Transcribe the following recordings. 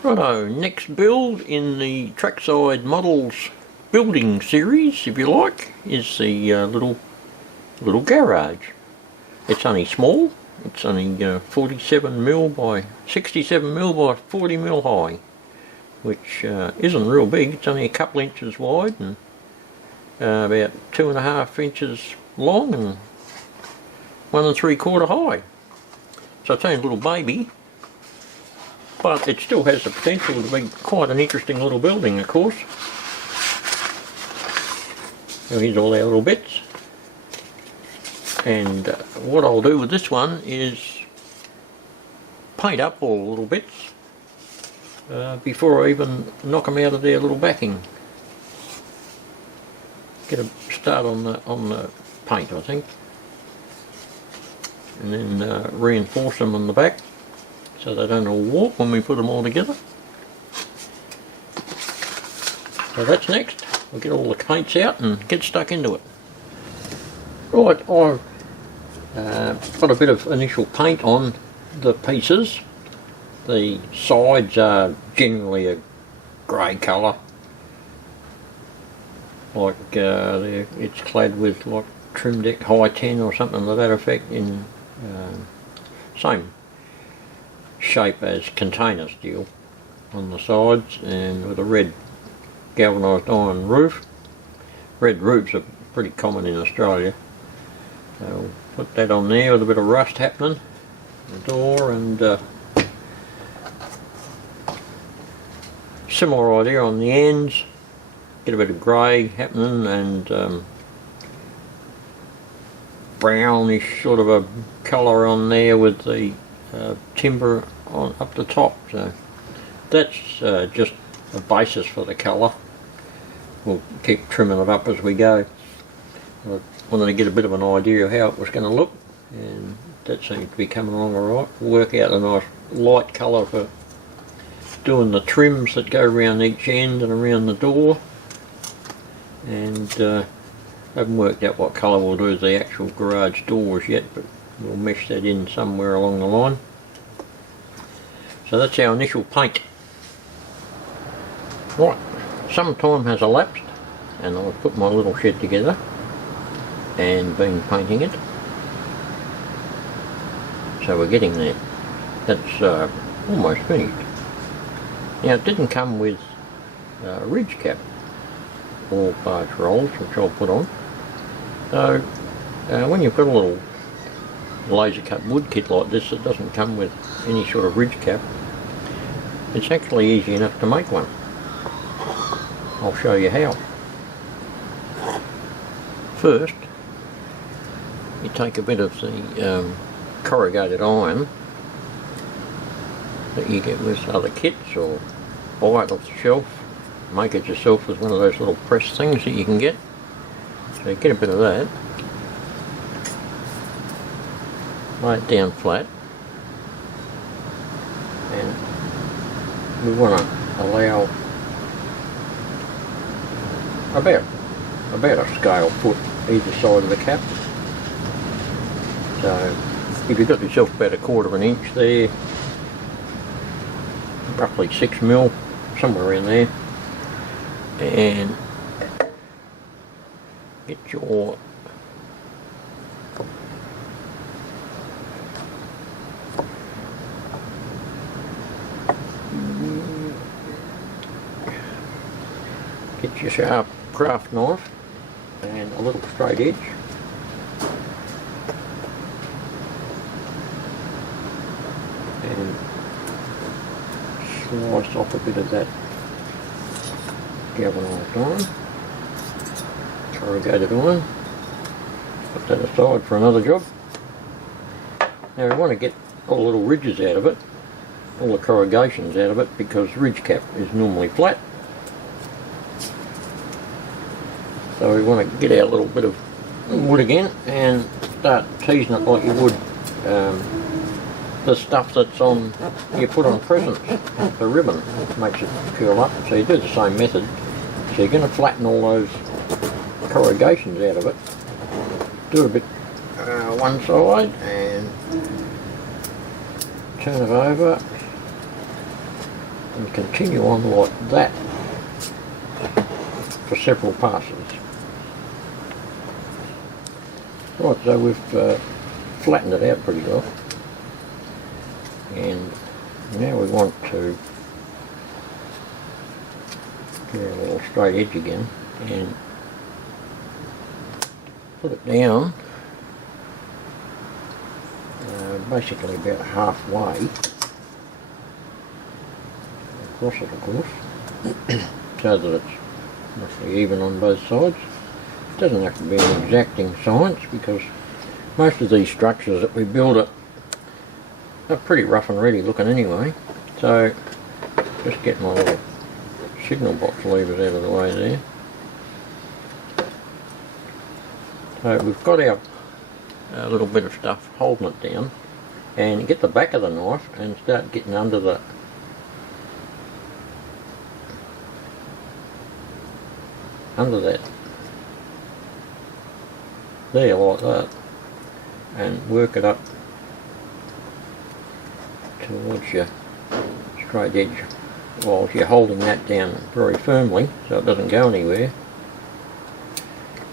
Righto, next build in the Trackside Models building series, if you like, is the little garage. It's only small. It's only 47mm by 67mm by 40mm high, which isn't real big. It's only a couple inches wide and about 2.5 inches long and 1 3/4 high. So it's only a little baby, but it still has the potential to be quite an interesting little building, of course. So here's all our little bits. And what I'll do with this one is paint up all the little bits before I even knock them out of their little backing. Get a start on the paint, I think, and then reinforce them on the back so they don't all warp when we put them all together. So that's next. We'll get all the paints out and get stuck into it. Right, I've got a bit of initial paint on the pieces. The sides are generally a grey colour, like it's clad with like Trim Deck High 10 or something to that effect, in same shape as container steel on the sides, and with a red galvanised iron roof. Red roofs are pretty common in Australia. So we'll put that on there with a bit of rust happening, the door, and similar idea on the ends. Get a bit of grey happening and brownish sort of a colour on there with the timber on up the top. So that's just a basis for the colour. We'll keep trimming it up as we go. I wanted to get a bit of an idea of how it was going to look, and that seems to be coming along alright. We'll work out a nice light colour for doing the trims that go around each end and around the door, and haven't worked out what colour we'll do the actual garage doors yet, but we'll mesh that in somewhere along the line. So that's our initial paint. Right, some time has elapsed and I've put my little shed together and been painting it. So we're getting there. That's almost finished. Now it didn't come with ridge cap or barge rolls, which I'll put on. So when you've got a little laser cut wood kit like this that doesn't come with any sort of ridge cap, it's actually easy enough to make one. I'll show you how. First, you take a bit of the corrugated iron that you get with other kits, or buy it off the shelf, make it yourself with one of those little press things that you can get. So you get a bit of that, lay it down flat, and we want to allow about a scale foot either side of the cap. So if you've got yourself about 1/4 inch there, roughly 6mm, somewhere in there, and get your sharp craft knife and a little straight edge, and slice off a bit of that galvanised iron, corrugated iron, put that aside for another job. Now we want to get all the little ridges out of it, all the corrugations out of it, because ridge cap is normally flat. So we want to get our little bit of wood again and start teasing it like you would the stuff that's on, you put on presents, the ribbon makes it curl up. So you do the same method. So you're going to flatten all those corrugations out of it, do it a bit one side and turn it over and continue on like that for several passes. Right, so we've flattened it out pretty well, and now we want to get a little straight edge again and put it down basically about halfway across it, of course, so that it's roughly even on both sides. It doesn't have to be an exacting science, because most of these structures that we build are pretty rough and ready looking anyway. So just get my little signal box levers out of the way there. So we've got our little bit of stuff holding it down, and get the back of the knife and start getting under that there, like that, and work it up towards your straight edge while you're holding that down very firmly so it doesn't go anywhere,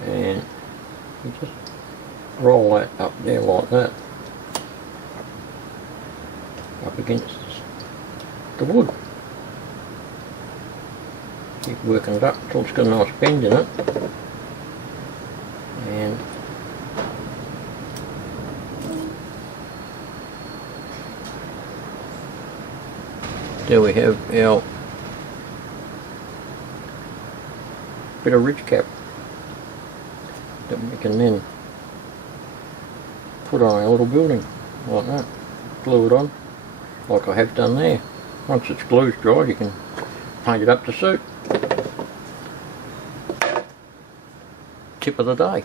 and you just roll that up there like that, up against the wood. Keep working it up until it's got a nice bend in it, and there we have our bit of ridge cap that we can then put on a little building like that. Glue it on like I have done there. Once its glue's dry, you can paint it up to suit. Tip of the day.